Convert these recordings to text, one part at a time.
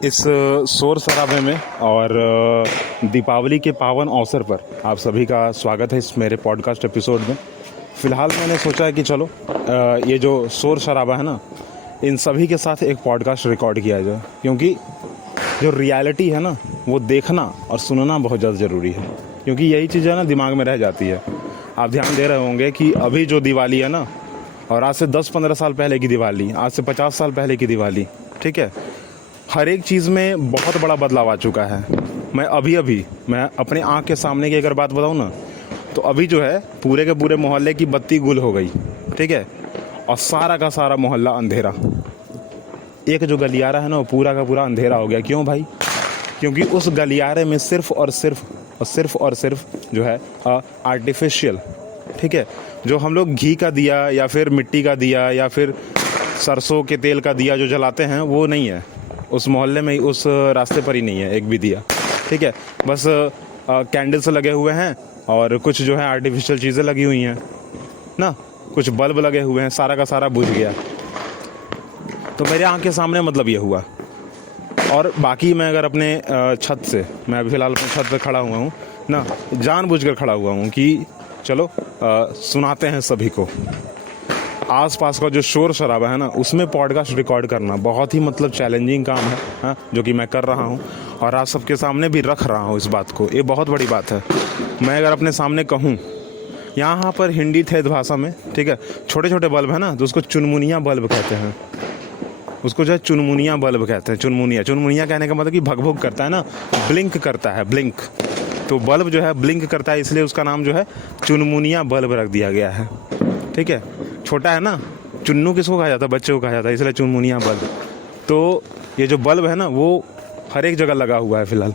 इस शोर शराबे में और दीपावली के पावन अवसर पर आप सभी का स्वागत है इस मेरे पॉडकास्ट एपिसोड में। फ़िलहाल मैंने सोचा है कि चलो ये जो शोर शराबा है ना, इन सभी के साथ एक पॉडकास्ट रिकॉर्ड किया जाए, क्योंकि जो रियलिटी है ना वो देखना और सुनना बहुत ज़्यादा ज़रूरी है, क्योंकि यही चीज़ें ना दिमाग में रह जाती है। आप ध्यान दे रहे होंगे कि अभी जो दिवाली है ना, और आज से 10-15 साल पहले की दिवाली, आज से 50 साल पहले की दिवाली, ठीक है, हर एक चीज़ में बहुत बड़ा बदलाव आ चुका है। मैं अपने आँख के सामने की अगर बात बताऊँ ना, तो अभी जो है पूरे के पूरे मोहल्ले की बत्ती गुल हो गई, ठीक है, और सारा का सारा मोहल्ला अंधेरा। एक जो गलियारा है ना वो पूरा का पूरा अंधेरा हो गया। क्यों भाई? क्योंकि उस गलियारे में सिर्फ और सिर्फ जो है आर्टिफिशियल, ठीक है, जो हम लोग घी का दिया या फिर मिट्टी का दिया या फिर सरसों के तेल का दिया जो जलाते हैं वो नहीं है। उस मोहल्ले में, उस रास्ते पर ही नहीं है एक भी दिया, ठीक है। बस कैंडल्स लगे हुए हैं और कुछ जो है आर्टिफिशियल चीज़ें लगी हुई हैं ना, कुछ बल्ब लगे हुए हैं, सारा का सारा बुझ गया। तो मेरे आँख के सामने मतलब ये हुआ। और बाकी मैं अगर अपने छत से, मैं अभी फ़िलहाल अपने छत पे खड़ा हुआ हूँ ना, जानबूझकर खड़ा हुआ हूँ कि चलो सुनाते हैं सभी को। आसपास का जो शोर शराबा है ना, उसमें पॉडकास्ट रिकॉर्ड करना बहुत ही मतलब चैलेंजिंग काम है, हाँ, जो कि मैं कर रहा हूँ और आप सबके सामने भी रख रहा हूँ इस बात को। ये बहुत बड़ी बात है। मैं अगर अपने सामने कहूँ, यहाँ पर हिंदी थे भाषा में, ठीक है, छोटे छोटे बल्ब है ना, तो उसको चुनमुनिया बल्ब कहते हैं। उसको जो है चुनमुनिया बल्ब कहते हैं। चुनमुनिया कहने का मतलब कि भग करता है ना, ब्लिंक करता है, ब्लिंक। तो बल्ब जो है ब्लिंक करता है, इसलिए उसका नाम जो है चुनमुनिया बल्ब रख दिया गया है, ठीक है। छोटा है ना, चुन्नू किसको कहा जाता है? बच्चे को कहा जाता है, इसलिए चुनमुनिया बल्ब। तो ये जो बल्ब है ना वो हर एक जगह लगा हुआ है। फ़िलहाल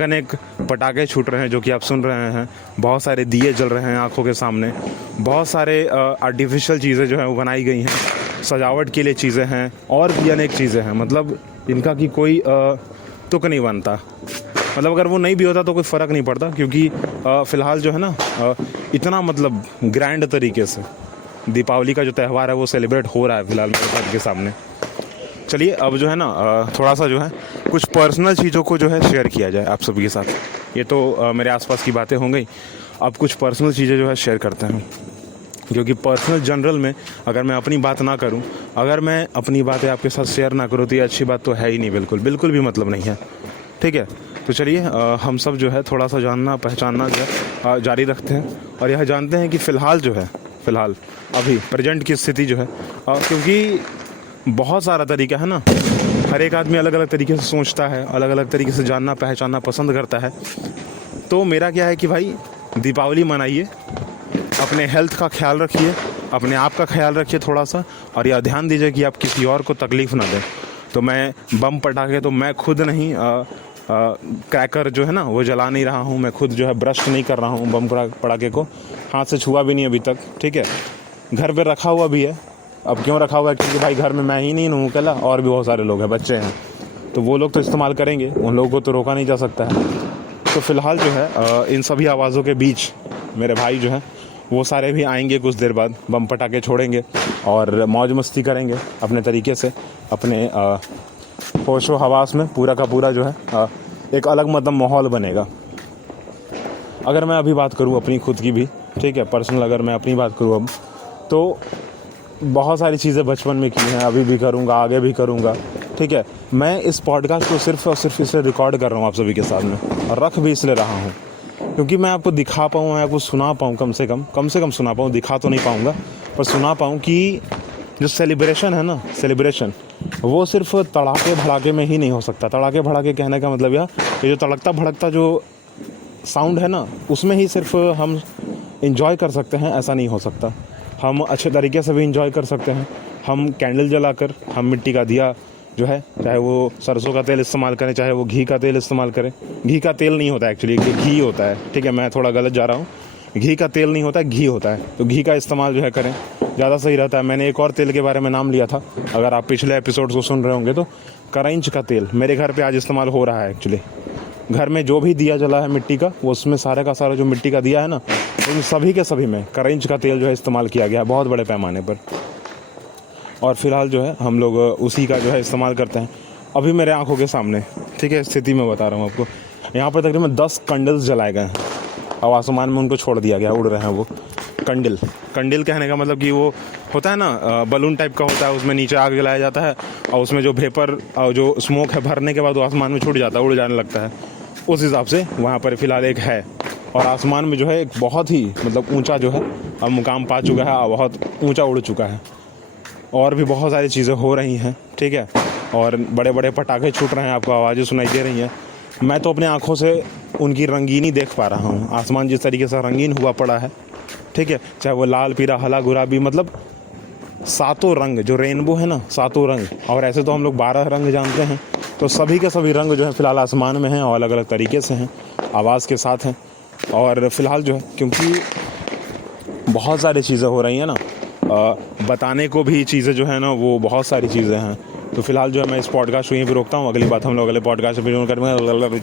अनेक पटाखे छूट रहे हैं जो कि आप सुन रहे हैं, बहुत सारे दिए जल रहे हैं आंखों के सामने, बहुत सारे आर्टिफिशियल चीज़ें जो हैं वो बनाई गई हैं, सजावट के लिए चीज़ें हैं और भी अनेक चीज़ें हैं। मतलब इनका कि कोई तुक नहीं बनता। मतलब अगर वो नहीं भी होता तो कोई फ़र्क नहीं पड़ता, क्योंकि फ़िलहाल जो है ना इतना मतलब ग्रैंड तरीके से दीपावली का जो त्यौहार है वो सेलिब्रेट हो रहा है फ़िलहाल मेरे घर के सामने। चलिए अब जो है ना थोड़ा सा जो है कुछ पर्सनल चीज़ों को जो है शेयर किया जाए आप सभी के साथ। ये तो मेरे आसपास की बातें हो गई, अब कुछ पर्सनल चीज़ें जो है शेयर करते हैं, क्योंकि पर्सनल जनरल में अगर मैं अपनी बात ना करूं, अगर मैं अपनी बातें आपके साथ शेयर ना करूं, तो ये अच्छी बात तो है ही नहीं, बिल्कुल भी मतलब नहीं है, ठीक है। तो चलिए हम सब जो है थोड़ा सा जानना पहचानना जो है जारी रखते हैं और यह जानते हैं कि फ़िलहाल अभी प्रेजेंट की स्थिति जो है, क्योंकि बहुत सारा तरीका है ना, हर एक आदमी अलग अलग तरीके से सोचता है, अलग अलग तरीके से जानना पहचानना पसंद करता है। तो मेरा क्या है कि भाई दीपावली मनाइए, अपने हेल्थ का ख्याल रखिए, अपने आप का ख्याल रखिए थोड़ा सा, और यह ध्यान दीजिए कि आप किसी और को तकलीफ़ ना दें। तो मैं बम पटाखे तो मैं खुद नहीं क्रैकर जो है ना वो जला नहीं रहा हूँ, मैं खुद जो है ब्रश नहीं कर रहा हूँ बम पटाखे को, हाथ से छुआ भी नहीं अभी तक, ठीक है। घर पे रखा हुआ भी है। अब क्यों रखा हुआ है? क्योंकि भाई घर में मैं ही नहीं हूँ अकेला, और भी बहुत सारे लोग हैं, बच्चे हैं, तो वो लोग तो इस्तेमाल करेंगे, उन लोगों को तो रोका नहीं जा सकता है। तो फ़िलहाल जो है इन सभी आवाज़ों के बीच मेरे भाई जो हैं वो सारे भी आएंगे कुछ देर बाद, बम पटाखे छोड़ेंगे और मौज मस्ती करेंगे अपने तरीके से, अपने होशो हवास में पूरा का पूरा जो है एक अलग मतलब माहौल बनेगा। अगर मैं अभी बात करूं अपनी खुद की भी, ठीक है, पर्सनल अगर मैं अपनी बात करूं अब, तो बहुत सारी चीज़ें बचपन में की हैं, अभी भी करूंगा, आगे भी करूंगा, ठीक है। मैं इस पॉडकास्ट को सिर्फ और सिर्फ इसलिए रिकॉर्ड कर रहा हूं आप सभी के सामने, और रख भी इसलिए रहा हूं क्योंकि मैं आपको दिखा पाऊँ, मैं आपको सुना पाऊँ, कम से कम सुना पाऊँ, दिखा तो नहीं पाऊँगा पर सुना पाऊँ कि जो सेलिब्रेशन है ना, सेलिब्रेशन वो सिर्फ तड़ाके भड़ाके में ही नहीं हो सकता। तड़ाके भड़ाके कहने का मतलब यह, ये जो तड़कता भड़कता जो साउंड है ना, उसमें ही सिर्फ हम इंजॉय कर सकते हैं, ऐसा नहीं हो सकता। हम अच्छे तरीके से भी इंजॉय कर सकते हैं। हम कैंडल जलाकर, हम मिट्टी का दिया जो है, चाहे वो सरसों का तेल इस्तेमाल करें, चाहे वो घी का तेल इस्तेमाल करें। घी का तेल नहीं होता एक्चुअली, घी होता है, ठीक है, मैं थोड़ा गलत जा रहा हूँ। घी का तेल नहीं होता है, घी होता है, तो घी का इस्तेमाल जो है करें, ज़्यादा सही रहता है। मैंने एक और तेल के बारे में नाम लिया था, अगर आप पिछले एपिसोड को सुन रहे होंगे तो, करंज का तेल मेरे घर पे आज इस्तेमाल हो रहा है। एक्चुअली घर में जो भी दिया जला है मिट्टी का, वो उसमें सारे का सारा जो मिट्टी का दिया है ना, उन सभी के सभी में करंज का तेल जो है इस्तेमाल किया गया है बहुत बड़े पैमाने पर। और फिलहाल जो है हम लोग उसी का जो है इस्तेमाल करते हैं। अभी मेरे आंखों के सामने, ठीक है, स्थिति मैं बता रहा हूँ आपको। यहाँ पर तकरीबन 10 कंडल्स जलाए गए हैं और आसमान में उनको छोड़ दिया गया, उड़ रहे हैं वो कंडिल। कंडिल कहने का मतलब कि वो होता है ना बलून टाइप का होता है, उसमें नीचे आग जलाया जाता है और उसमें जो वेपर जो स्मोक है भरने के बाद वो आसमान में छूट जाता है, उड़ जाने लगता है। उस हिसाब से वहाँ पर फ़िलहाल एक है। और आसमान में जो है एक बहुत ही मतलब ऊंचा जो है अब मुकाम पा चुका है और बहुत ऊंचा उड़ चुका है। और भी बहुत सारी चीज़ें हो रही हैं, ठीक है, और बड़े बड़े पटाखे छूट रहे हैं, आपको आवाज़ें सुनाई दे रही हैं। मैं तो अपने आँखों से उनकी रंगीनी देख पा रहा हूँ। आसमान जिस तरीके से रंगीन हुआ पड़ा है, ठीक है, चाहे वो लाल, पीला, हरा, गुलाबी, मतलब 7 रंग जो रेनबो है ना, 7 रंग। और ऐसे तो हम लोग 12 रंग जानते हैं, तो सभी के सभी रंग जो है फ़िलहाल आसमान में हैं और अलग अलग तरीके से हैं, आवाज़ के साथ हैं। और फ़िलहाल जो है क्योंकि बहुत सारी चीज़ें हो रही हैं ना, बताने को भी चीज़ें जो है ना वो बहुत सारी चीज़ें हैं। तो फ़िलहाल जो है मैं इस पॉडकास्ट को यहीं पर रोकता हूँ। अगली बात हम लोग अगले पॉडकास्ट में करेंगे।